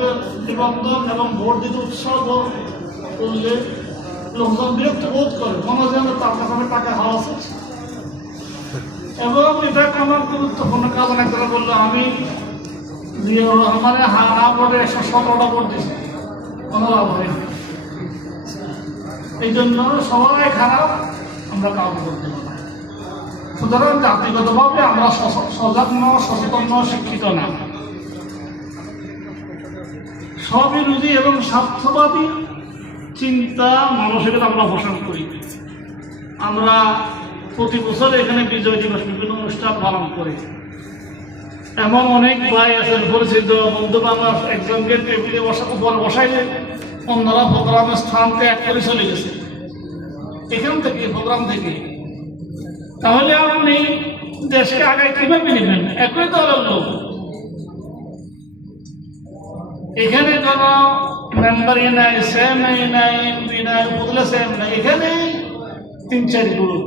লোকে নিবন্ধন এবং ভোট দিতে উৎসাহ করলে লোকজন বিরক্ত বোধ করে, মনে যেন তার কাছে টাকা খাওয়া আছে। এবং এটা কোনো গুরুত্বপূর্ণ কারণ একজনে বললো, আমি মানে হারা ভোটে 117টা ভোট দিয়েছি, কোনো লাভ হয়নি। এই জন্য সবাই খারাপ, আমরা কাউকে করতে পারি। সুতরাং জাতিগতভাবে আমরা সজাগ নয়, সচেতন নয়, শিক্ষিত না, স্ববিরোধী এবং স্বার্থবাদী চিন্তা মানসিকতা আমরা পোষণ করি। আমরা প্রতি বছর এখানে বিজয় দিবস বিভিন্ন অনুষ্ঠান পালন করি। এমন অনেক ভাই আছেন পরিচিত বন্ধু বান্ধব, একজনকে টেবিলে উপরে বসাইলে অন্যরা প্রোগ্রামের স্থান ত্যাগ করে চলে গেছে এখান থেকে, প্রোগ্রাম থেকে। তাহলে আপনি দেশকে আগে কিভাবে নেবেন? একই দলের লোক, এখানে কোনো মেম্বারই নাই, সেমই নাই, এমপি নাই, বদলে সেম নাই, এখানে 3-4 গ্রুপ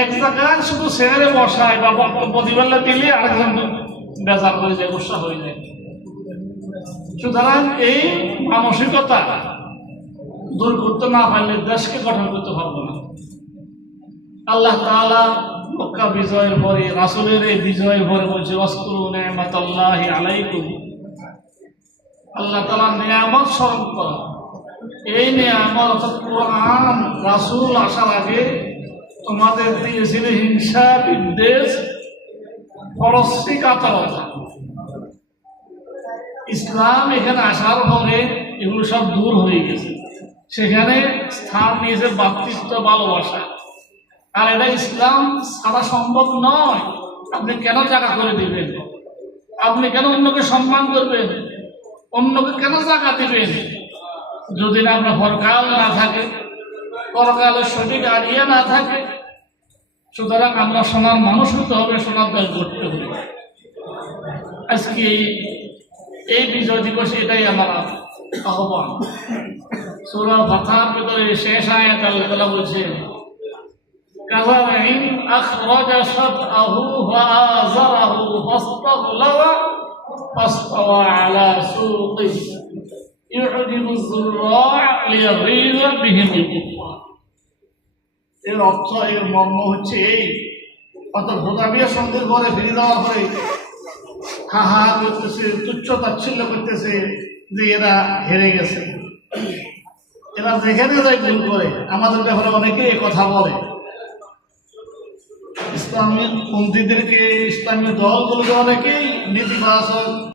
এক জায়গায় শুধু চেয়ারে বসায় বা বক্তব্য দিবার দিলে আরেকজন বেজার হয়ে যায়, গুসা হয়ে যায়। সুতরাং এই মানসিকতা দূর করতে না পারলে দেশকে গঠন করতে পারবো না। আল্লাহ তাআলা মক্কা বিজয়ের পরে, রাসূলের এই বিজয়ের পরে বলছে, ওয়াসকুরু নি'মাতাল্লাহি আলাইকুম, আল্লাহ তাআলা নিয়ামত স্মরণ করো। এই নিয়ামত অর্থাৎ কোরআন রাসূল আসার আগে তোমাদের দিয়েছিল হিংসা, বিদ্বেষ, পরশ্রী কাতরতা। ইসলাম এখানে আসার পরে এগুলো সব দূর হয়ে গেছে, সেখানে স্থান নিয়েছে ভ্রাতৃত্ব, ভালোবাসা। আর এটা ইসলাম ছাড়া সম্ভব নয়। আপনি কেন জায়গা করে দিবেন? আপনি কেন অন্যকে সম্মান করবেন? অন্যকে কেন জায়গা দিবেন যদি না আপনার পরকাল না থাকে, পরকালের সঠিক আইডিয়া না থাকে? সুতরাং আমরা সোনার মানুষ হতে হবে, সোনার দল করতে হবে। আজকে এই বিজয় দিবসে এটাই আমার আহ্বান। সূরা ফাতহার ভিতরে শেষ আয়াত আল্লাহ তাআলা বলছেন, কাযালিন আখরাজা শাতআহু ফাআযারাহু ফাস্তাগলাযা ফাস্তাওয়া আলা সুকিহি ইউজিবু যুররা' লিয়াগীযা বিহিমুল কুফার। এর অর্থ, এর মর্ম হচ্ছে এই, অর্থাৎ হুদায়বিয়া সন্ধির পরে ফিরে যাওয়ার পরে হাহা করতেছে, তুচ্ছ তাচ্ছিল্য করতেছে যে এরা হেরে গেছে। এরা যেখানে যাই ভুল করে, আমাদের ব্যাপারে অনেকে কথা বলে। ইসলামী পন্থীদেরকে, ইসলামী দলগুলোকে অনেকেই নেতিবাচক